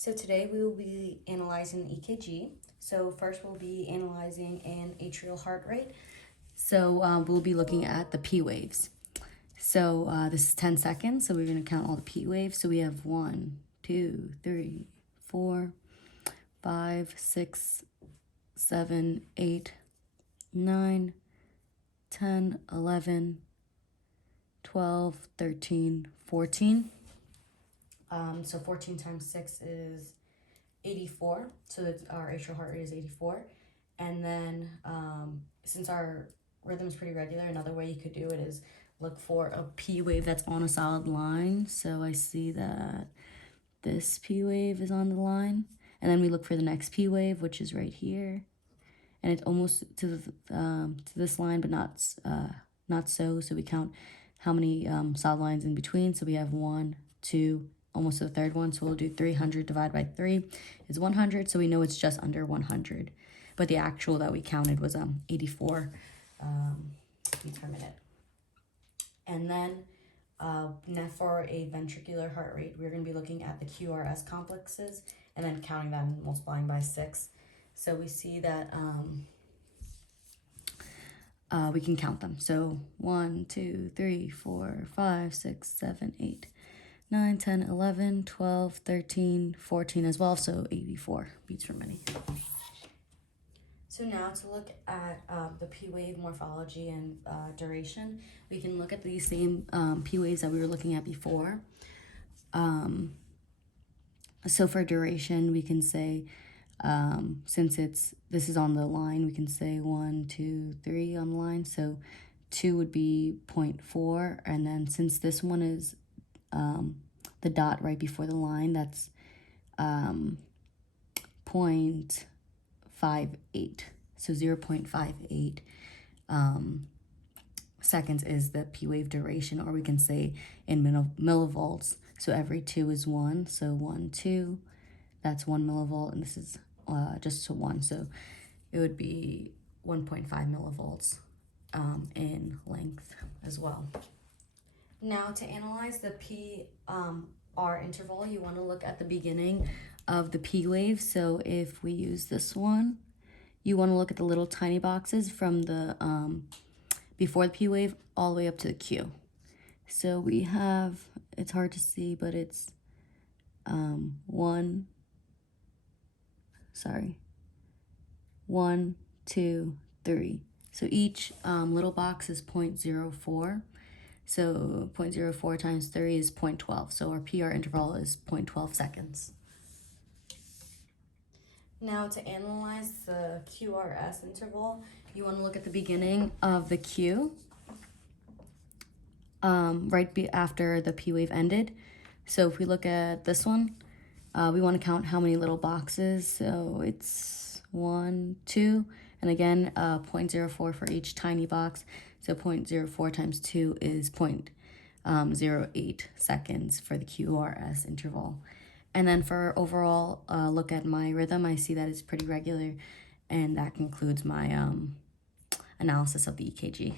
So today we will be analyzing the EKG. So first we'll be analyzing an atrial heart rate. So we'll be looking at the P waves. So this is 10 seconds, so we're going to count all the P waves. So we have 1, 2, 3, 4, 5, 6, 7, 8, 9, 10, 11, 12, 13, 14. So 14 times 6 is 84. So our atrial heart rate is 84. And then since our rhythm is pretty regular, another way you could do it is look for a P wave that's on a solid line. So I see that this P wave is on the line. And then we look for the next P wave, which is right here. And it's almost to this line, but not so. So we count how many solid lines in between. So we have 1, 2, almost to the third one. So we'll do 300 divided by 3 is 100. So we know it's just under 100. But the actual that we counted was 84 beats per minute. And then now for a ventricular heart rate, we're going to be looking at the QRS complexes and then counting them and multiplying by 6. So we see that we can count them. So 1, 2, 3, 4, 5, 6, 7, 8, 9, 10, 11, 12, 13, 14 as well. So 84 beats per minute. So now to look at the P wave morphology and duration, we can look at these same P waves that we were looking at before. So for duration, we can say, since this is on the line, we can say 1, 2, 3 on the line. So 2 would be 0.4. And then since this one is the dot right before the line, that's 0.58. So 0.58 seconds is the P wave duration, or we can say in millivolts. So every 2 is 1. So 1, 2, that's 1 millivolt, and this is just to 1. So it would be 1.5 millivolts in length as well. Now to analyze the PR interval, you want to look at the beginning of the P wave. So if we use this one, you want to look at the little tiny boxes from the before the P wave all the way up to the Q. So we have, it's hard to see, but it's 1, 2, 3. So each little box is 0.04. So 0.04 times 3 is 0.12. So our PR interval is 0.12 seconds. Now to analyze the QRS interval, you want to look at the beginning of the Q, after the P wave ended. So if we look at this one, we want to count how many little boxes. So it's 1, 2, and again, 0.04 for each tiny box. So 0.04 times 2 is 0.08 seconds for the QRS interval. And then for overall look at my rhythm, I see that it's pretty regular, and that concludes my analysis of the EKG.